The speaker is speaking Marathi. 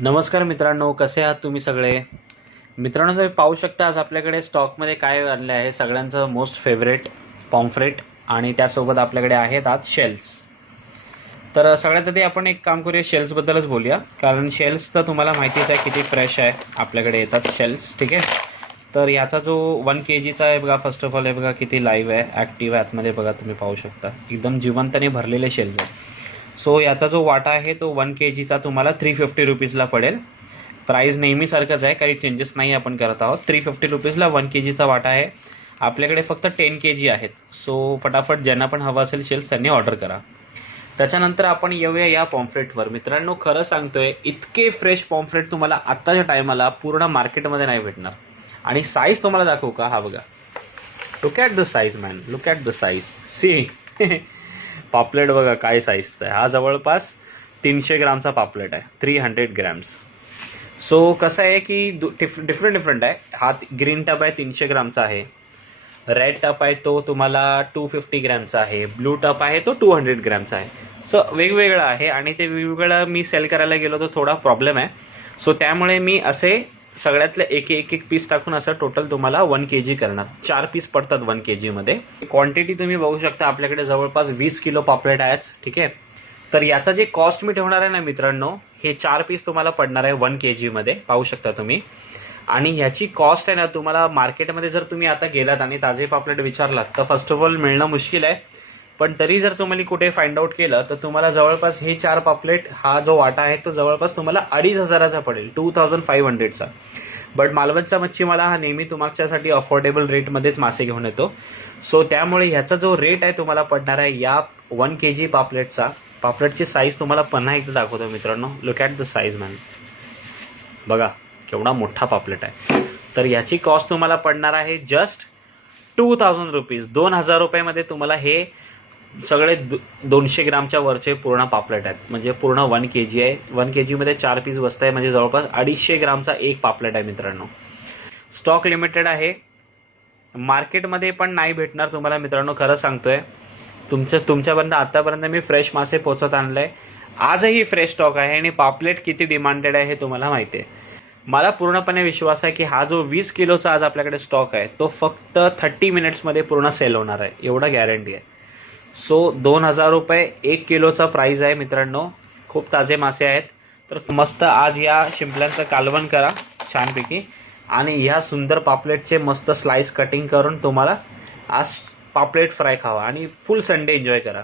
नमस्कार मित्रांनो, कसे आहात तुम्ही सगळे? मित्रांनो, तुम्ही पाहू शकता आज आपल्याकडे स्टॉकमध्ये काय आणले आहे. सगळ्यांचं मोस्ट फेवरेट पॉम्फ्रेट आणि त्यासोबत आपल्याकडे आहेत आज शेल्स. तर सगळ्यात आधी आपण एक काम करूया, शेल्सबद्दलच बोलूया. कारण शेल्स तर तुम्हाला माहितीच आहे किती फ्रेश आहे, आपल्याकडे येतात शेल्स. ठीक आहे. तर याचा जो 1 kgचा आहे बघा, फर्स्ट ऑफ ऑल आहे बघा किती लाईव्ह आहे, ॲक्टिव्ह आहे आतमध्ये बघा, तुम्ही पाहू शकता एकदम जिवंतने भरलेले शेल्स आहे. सो याचा जो वाटा आहे तो 1 kgचा तुम्हाला 350 रुपीजला पडेल. प्राईस नेहमीसारखंच आहे, काही चेंजेस नाही आपण करत आहोत. 350 रुपीजला 1 kgचा वाटा आहे. आपल्याकडे फक्त 10 kg आहेत. सो फटाफट ज्यांना पण हवं असेल शेल्स त्यांनी ऑर्डर करा. त्याच्यानंतर आपण येऊया या पॉम्फ्रेटवर. मित्रांनो, खरं सांगतोय, इतके फ्रेश पॉम्फ्रेट तुम्हाला आत्ताच्या टायमाला पूर्ण मार्केटमध्ये नाही भेटणार. आणि साईज तुम्हाला दाखवू का? हा बघा, look at the size man, look at the size. See पापलेट बघा काय साईजचा आहे. हा जवळपास 300 ग्रामचा पापलेट आहे, 300 ग्रॅम्स. सो कसं आहे की डिफरंट आहे. हा ग्रीन टप आहे 300 ग्रामचा आहे. रेड टप आहे तो तुम्हाला 250 ग्रॅमचा आहे. ब्लू टप आहे तो 200 ग्रॅमचा आहे. सो वेगवेगळं आहे आणि ते वेगवेगळं मी सेल करायला गेलो तर थोडा प्रॉब्लेम आहे. सो त्यामुळे मी असे सगळ्यातले एक एक पीस टाकून असं टोटल तुम्हाला 1 kg करणार. 4 पीस पडतात 1 kg मध्ये. क्वांटिटी तुम्ही बघू शकता, आपल्याकडे जवळपास 20 किलो पापलेट आहेत. ठीक आहे. तर याचा जे कॉस्ट मी ठेवणार आहे ना मित्रांनो, हे 4 पीस तुम्हाला पडणार आहे 1 kg मध्ये, पाहू शकता तुम्ही. आणि ह्याची कॉस्ट आहे ना, तुम्हाला मार्केटमध्ये जर तुम्ही आता गेलात आणि ताजे पापलेट विचारलात तर फर्स्ट ऑफ ऑल मिळणं मुश्किल आहे. पण तरी जर तुम्हाला कुठे फाइंड आउट केलं तर तुम्हाला जवळपास हे 4 पापलेट, हा जो वाटा आहे तो जवळपास तुम्हाला 2500चा पडेल, 2500चा. बट मालवणचा मच्छीमाला हा नेहमी तुमच्यासाठी अफोर्डेबल रेटमध्येच मासे घेऊन येतो. सो त्यामुळे ह्याचा जो रेट आहे तुम्हाला पडणार आहे या 1 kg पापलेटचा. पापलेटची साईज तुम्हाला पुन्हा एकदा दाखवतो मित्रांनो. Look at the size man, बघा केवढा मोठा पापलेट आहे. तर याची कॉस्ट तुम्हाला पडणार आहे जस्ट 2000 रुपीज. 2000 रुपयामध्ये तुम्हाला हे सगळे 200 ग्रामच्या वरचे पूर्ण पापलेट आहेत. म्हणजे पूर्ण 1 kg आहे. 1 kg मध्ये 4 पीस बसत आहे, म्हणजे जवळपास 250 ग्रामचा एक पापलेट आहे मित्रांनो. स्टॉक लिमिटेड आहे, मार्केटमध्ये पण नाही भेटणार तुम्हाला मित्रांनो. खरं सांगतोय, तुमच्यापर्यंत आतापर्यंत मी फ्रेश मासे पोहोचत आणलंय. आजही फ्रेश स्टॉक आहे आणि पापलेट किती डिमांडेड आहे हे तुम्हाला माहिती आहे. मला पूर्णपणे विश्वास आहे की हा जो 20 किलोचा आज आपल्याकडे स्टॉक आहे तो फक्त 30 मिनिट्समध्ये पूर्ण सेल होणार आहे, एवढा गॅरंटी आहे. सो 2000 रुपये 1 किलोचा प्राइस आहे मित्रांनो. खूप ताजे मासे आहेत. तर मस्त आज या शिंपल्यांचं कालवण करा छानपैकी आणि ह्या सुंदर पापलेटचे मस्त स्लाइस कटिंग करून तुम्हाला आज पापलेट फ्राय खावा आणि फुल संडे एन्जॉय करा.